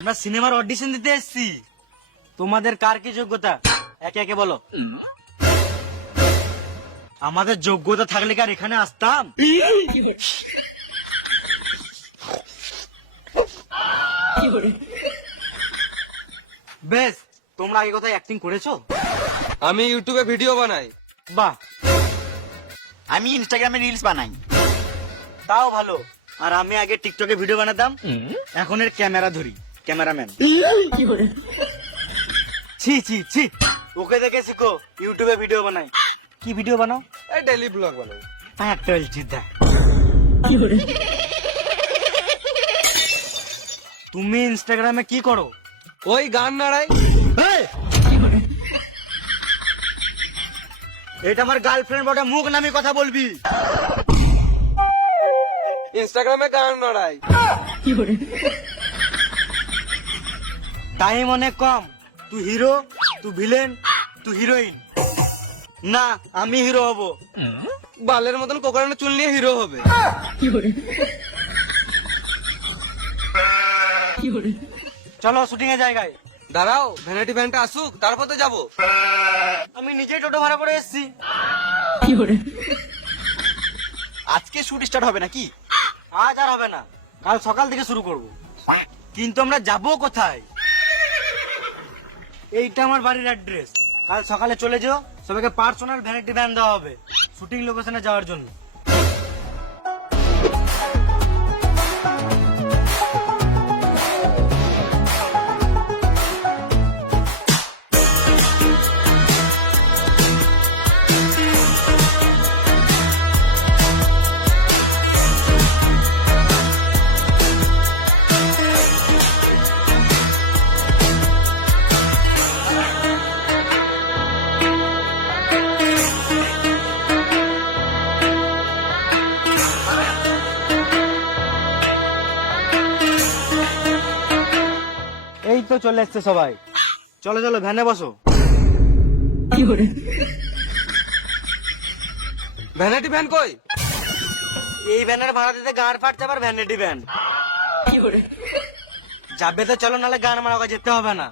আমরা সিনেমার অডিশন দিতে এসেছি। তোমাদের কার কি যোগ্যতা একে একে বলো। আমাদের যোগ্যতা থাকলে কি আর এখানে আসতাম? বেশ, তোমরা আগে কোথায় অ্যাক্টিং করেছো? আমি ইউটিউবে ভিডিও বানাই। বাহ, আমি ইনস্টাগ্রামে রিলস বানাই। তাও ভালো। আর আমি আগে টিকটকে ভিডিও বানাতাম, এখন এর ক্যামেরা ধরি, ক্যামেরাম্যান। ছি ছি ছি, ওকে দেখে শিখো ইউটিউবে ভিডিও বানাই। কি ভিডিও বানাও? এই ডেইলি ব্লগ বানাই। হ্যাঁ চলছি দা। তুমি ইনস্টাগ্রামে কি করো? ওই গান নাড়াই। এই! এটা আমার গার্লফ্রেন্ড বটে, মুখ নামি কথা বলবি। ইনস্টাগ্রামে গান নাড়াই। টাইম অনেক কম। তুই হিরো, তুই ভিলেন, তুই হিরোইন। না, আমি হিরো হব। বালের মতন কোকড়ানো চুল নিয়ে হিরো হবে। চলো শুটিং এর জায়গায়। দাঁড়াও, ভ্যানিটি ভ্যানটা আসুক, তারপর তো যাবো। আমি নিজেই টোটো ভাড়া করে এসেছি। আজকে শুট স্টার্ট হবে নাকি? আজ আর হবে না, কাল সকাল থেকে শুরু করব। কিন্তু আমরা যাব কোথায়? এইটা আমার বাড়ির অ্যাড্রেস। কাল সকালে চলে যেও, সবাইকে পার্সোনাল ভ্যানিটি ভ্যান দেওয়া হবে শুটিং লোকেশনে যাওয়ার জন্য। এই তো চলে এসছে সবাই। চলো চলো ভ্যানে বসো। ভ্যানিটি ভ্যান কই? এই ভ্যানের ভাড়া দিতে গাড় ফাটছে, আবার ভ্যানিটি ভ্যান যাবে তো চলো, নাহলে গান মারা যেতে হবে না।